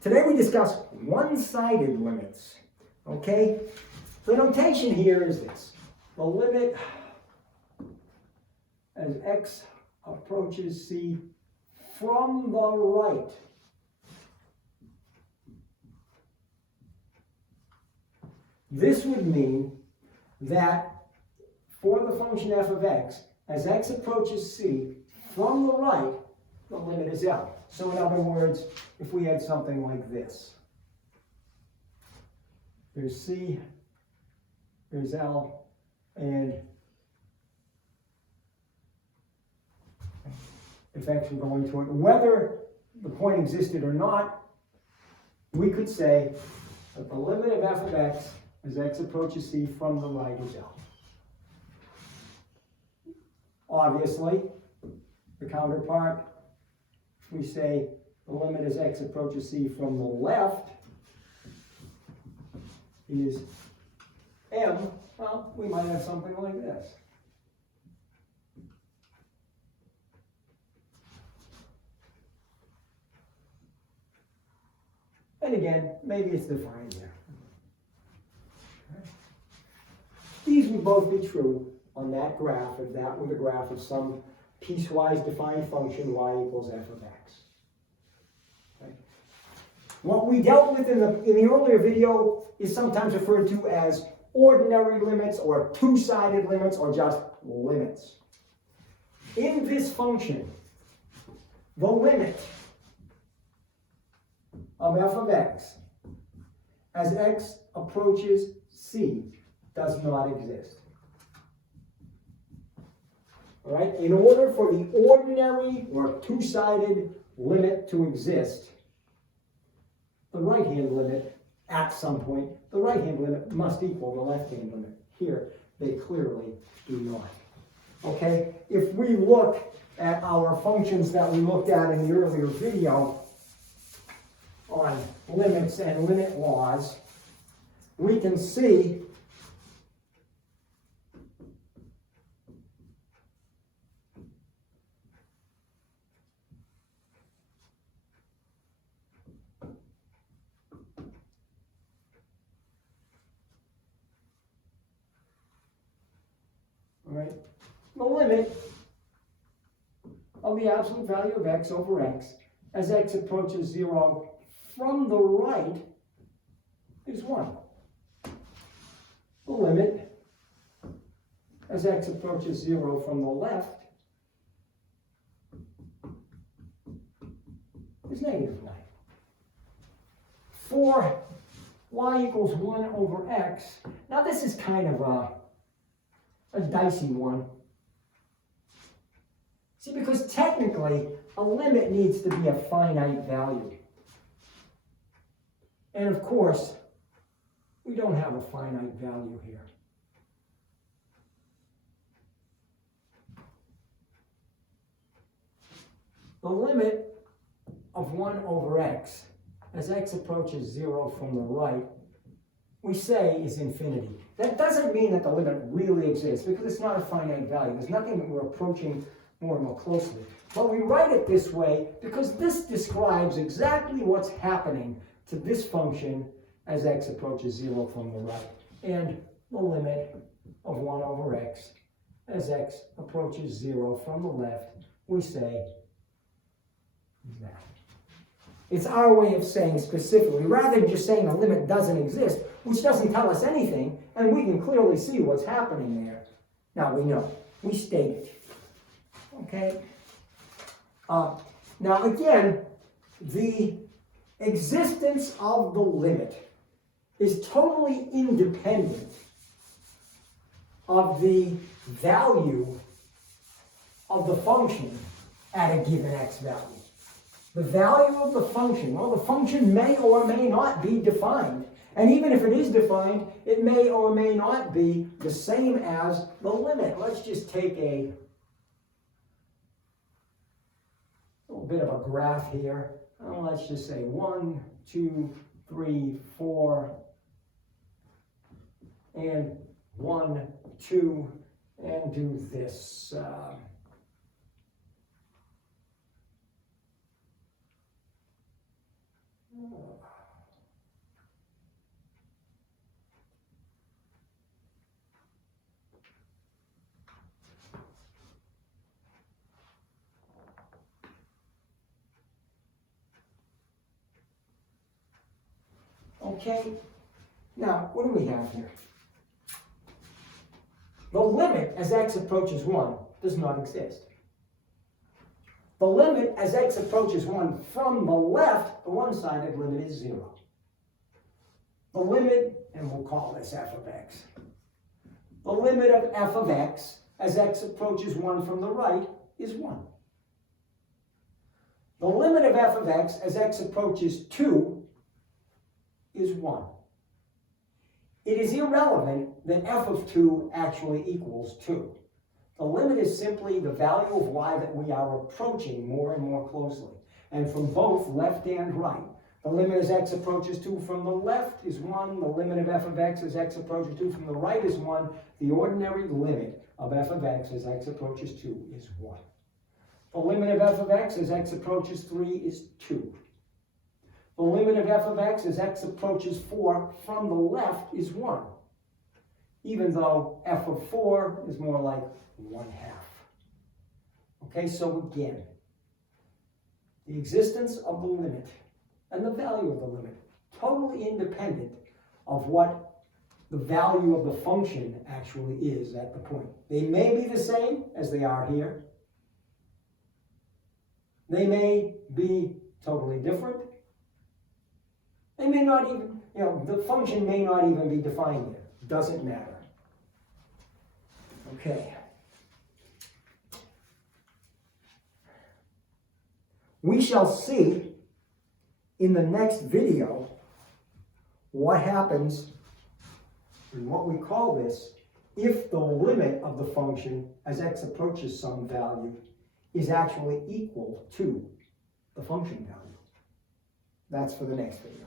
Today we discuss one-sided limits, okay? The notation here is this. The limit as x approaches c from the right. This would mean that for the function f of x, as x approaches c from the right, the limit is L. So in other words, if we had something like this, there's C, there's L, and if x were going to it, whether the point existed or not, we could say that the limit of f of x as x approaches c from the right is L. Obviously, the counterpart, if we say the limit as x approaches c from the left is M, well, we might have something like this. And again, maybe it's defined there. These would both be true on that graph if that were the graph of some piecewise defined function y equals f of x. Okay. What we dealt with in the earlier video is sometimes referred to as ordinary limits or two-sided limits or just limits. In this function, the limit of f of x as x approaches c does not exist. All right? In order for the ordinary or two-sided limit to exist, the right-hand limit, at some point, the right-hand limit must equal the left-hand limit. Here, they clearly do not. Okay? If we look at our functions that we looked at in the earlier video on limits and limit laws, we can see the limit of the absolute value of x over x as x approaches 0 from the right is 1. The limit as x approaches 0 from the left is -9. For y equals 1 over x, now this is kind of a dicey one. See, because technically, a limit needs to be a finite value. And of course, we don't have a finite value here. The limit of 1 over x, as x approaches 0 from the right, we say is infinity. That doesn't mean that the limit really exists, because it's not a finite value. There's nothing that we're approaching more and more closely. But we write it this way because this describes exactly what's happening to this function as x approaches 0 from the right. And the limit of 1 over x as x approaches 0 from the left, we say is that. It's our way of saying specifically, rather than just saying a limit doesn't exist, which doesn't tell us anything, and we can clearly see what's happening there. Now we know. We state it. Okay? Now again, the existence of the limit is totally independent of the value of the function at a given x value. The value of the function, well, the function may or may not be defined. And even if it is defined, it may or may not be the same as the limit. Let's just take a little bit of a graph here. Let's just say 1, 2, 3, 4, and 1, 2, and do this. Okay? Now, what do we have here? The limit as x approaches 1 does not exist. The limit as x approaches 1 from the left, the one-sided limit, is 0. The limit, and we'll call this f of x. The limit of f of x as x approaches 1 from the right is 1. The limit of f of x as x approaches 2 is 1. It is irrelevant that f of 2 actually equals 2. The limit is simply the value of y that we are approaching more and more closely. And from both left and right, the limit as x approaches 2 from the left is 1. The limit of f of x as x approaches 2 from the right is 1. The ordinary limit of f of x as x approaches 2 is 1. The limit of f of x as x approaches 3 is 2. The limit of f of x as x approaches 4 from the left is 1, even though f of 4 is more like 1/2. Okay, so again, the existence of the limit and the value of the limit, totally independent of what the value of the function actually is at the point. They may be the same as they are here. They may be totally different. They may not even, the function may not even be defined there. Doesn't matter. Okay. We shall see in the next video what happens, and what we call this, if the limit of the function as x approaches some value is actually equal to the function value. That's for the next video.